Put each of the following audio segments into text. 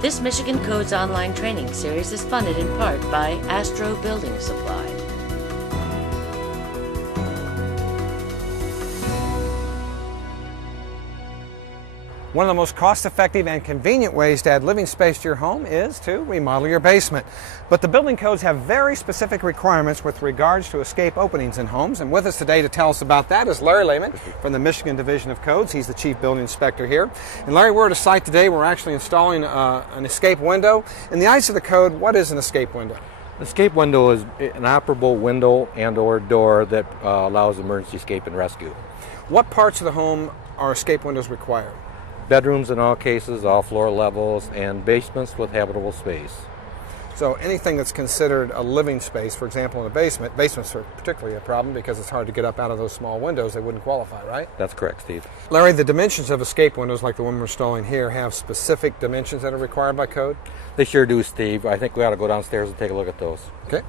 This Michigan Codes online training series is funded in part by Astro Building Supply. One of the most cost-effective and convenient ways to add living space to your home is to remodel your basement. But the building codes have very specific requirements with regards to escape openings in homes. And with us today to tell us about that is Larry Lehman from the Michigan Division of Codes. He's the Chief Building Inspector here. And Larry, we're at a site today. We're actually installing an escape window. In the eyes of the code, what is an escape window? An escape window is an operable window and or door that allows emergency escape and rescue. What parts of the home are escape windows required? Bedrooms in all cases, all floor levels, and basements with habitable space. So anything that's considered a living space, for example in a basement, basements are particularly a problem because it's hard to get up out of those small windows. They wouldn't qualify, right? That's correct, Steve. Larry, the dimensions of escape windows like the one we're installing here have specific dimensions that are required by code? They sure do, Steve. I think we ought to go downstairs and take a look at those. Okay.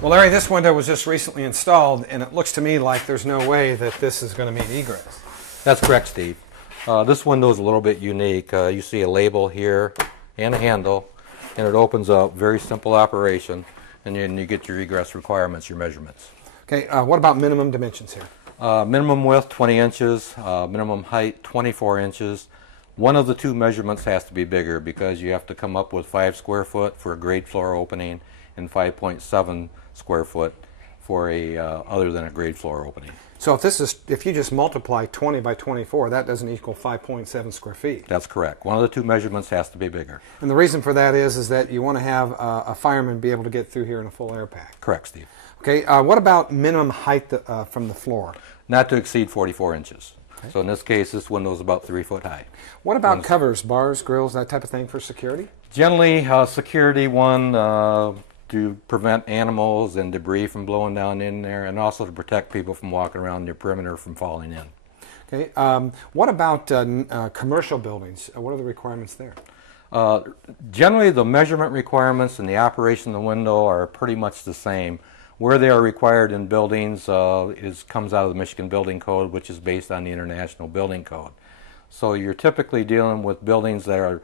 Well, Larry, this window was just recently installed, and it looks to me like there's no way that this is going to meet egress. That's correct, Steve. This window is a little bit unique. You see a label here and a handle, and it opens up. Very simple operation, and then you get your egress requirements, your measurements. Okay, what about minimum dimensions here? Minimum width 20 inches, minimum height 24 inches. One of the two measurements has to be bigger because you have to come up with 5 square foot for a grade floor opening and 5.7 square foot for a other than a grade floor opening. So if you just multiply 20 by 24, that doesn't equal 5.7 square feet. That's correct. One of the two measurements has to be bigger. And the reason for that is that you want to have a fireman be able to get through here in a full air pack. Correct, Steve. Okay, what about minimum height from the floor? Not to exceed 44 inches. Okay. So in this case, this window is about 3 foot high. What about covers, bars, grills, that type of thing for security? Generally, security to prevent animals and debris from blowing down in there, and also to protect people from walking around the perimeter from falling in. Okay. What about commercial buildings? What are the requirements there? Generally, the measurement requirements and the operation of the window are pretty much the same. Where they are required in buildings comes out of the Michigan Building Code, which is based on the International Building Code. So you're typically dealing with buildings that are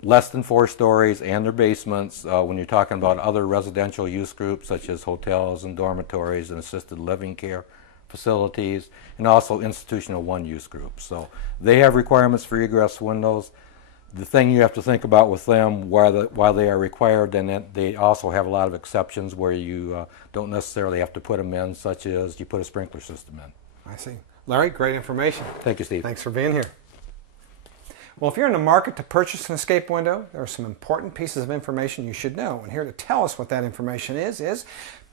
less than 4 stories and their basements when you're talking about other residential use groups such as hotels and dormitories and assisted living care facilities, and also institutional one-use groups. So they have requirements for egress windows. The thing you have to think about with them, while they are required, then they also have a lot of exceptions where you don't necessarily have to put them in, such as you put a sprinkler system in. I see. Larry, great information. Thank you, Steve. Thanks for being here. Well, if you're in the market to purchase an escape window, there are some important pieces of information you should know. And here to tell us what that information is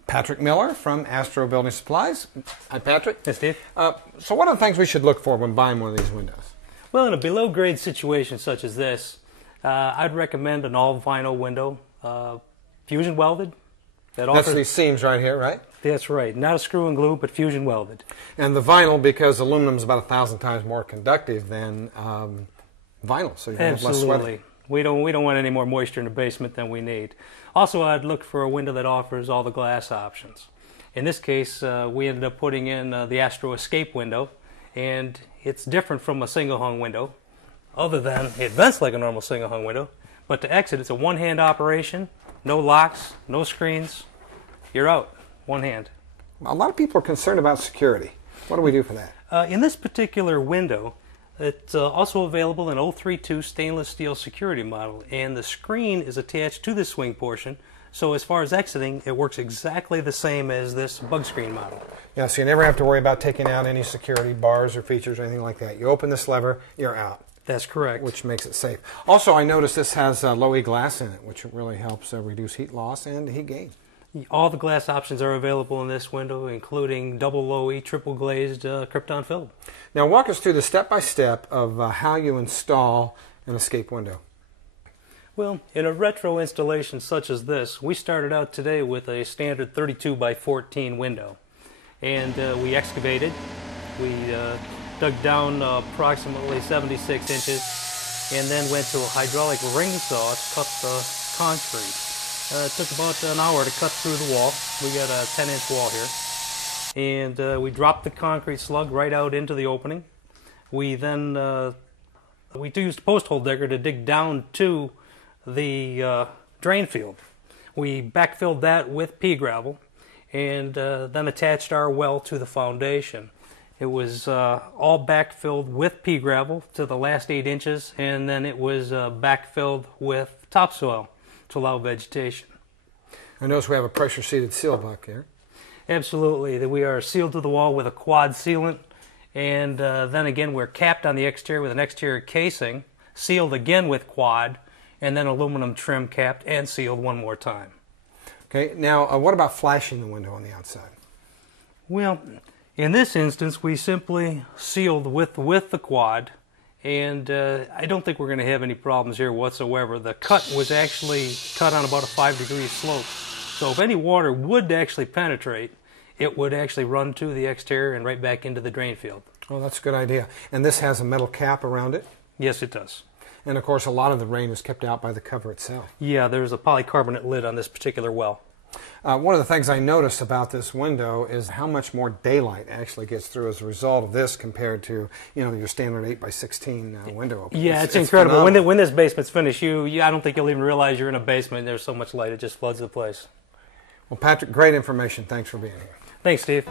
Patrick Miller from Astro Building Supplies. Hi, Patrick. Hey, Steve. So what are the things we should look for when buying one of these windows? Well, in a below-grade situation such as this, I'd recommend an all-vinyl window, fusion welded. That's these seams right here, right? That's right. Not a screw and glue, but fusion welded. And the vinyl, because aluminum is about 1,000 times more conductive than vinyl, so you have less sweating. We don't want any more moisture in the basement than we need. Also, I'd look for a window that offers all the glass options. In this case, we ended up putting in the Astro Escape window, and it's different from a single hung window, other than it vents like a normal single hung window, but to exit, it's a one-hand operation, no locks, no screens. You're out, one hand. A lot of people are concerned about security. What do we do for that? In this particular window, it's also available in 032 stainless steel security model, and the screen is attached to the swing portion, so as far as exiting, it works exactly the same as this bug screen model. Yeah, so you never have to worry about taking out any security bars or features or anything like that. You open this lever, you're out. That's correct. Which makes it safe. Also, I noticed this has low E glass in it, which really helps reduce heat loss and heat gain. All the glass options are available in this window, including double low E, triple glazed, Krypton filled. Now walk us through the step-by-step of how you install an escape window. Well, in a retro installation such as this, we started out today with a standard 32 by 14 window. And we excavated, we dug down approximately 76 inches, and then went to a hydraulic ring saw to cut the concrete. It took about an hour to cut through the wall. We got a 10-inch wall here. And we dropped the concrete slug right out into the opening. We then We used a post hole digger to dig down to the drain field. We backfilled that with pea gravel and then attached our well to the foundation. It was all backfilled with pea gravel to the last 8 inches, and then it was backfilled with topsoil to allow vegetation. I notice we have a pressure-seated seal buck here. Absolutely. We are sealed to the wall with a quad sealant, and then again we're capped on the exterior with an exterior casing, sealed again with quad, and then aluminum trim capped and sealed one more time. Okay, now what about flashing the window on the outside? Well, in this instance we simply sealed with the quad, and I don't think we're going to have any problems here whatsoever. The cut was actually cut on about a 5-degree slope, so if any water would actually penetrate, it would actually run to the exterior and right back into the drain field. Oh, that's a good idea. And this has a metal cap around it? Yes, it does. And of course, a lot of the rain is kept out by the cover itself. Yeah, there's a polycarbonate lid on this particular well. One of the things I noticed about this window is how much more daylight actually gets through as a result of this compared to, your standard 8x16 window opening. Yeah, it's incredible. When this basement's finished, I don't think you'll even realize you're in a basement. There's so much light, it just floods the place. Well, Patrick, great information. Thanks for being here. Thanks, Steve.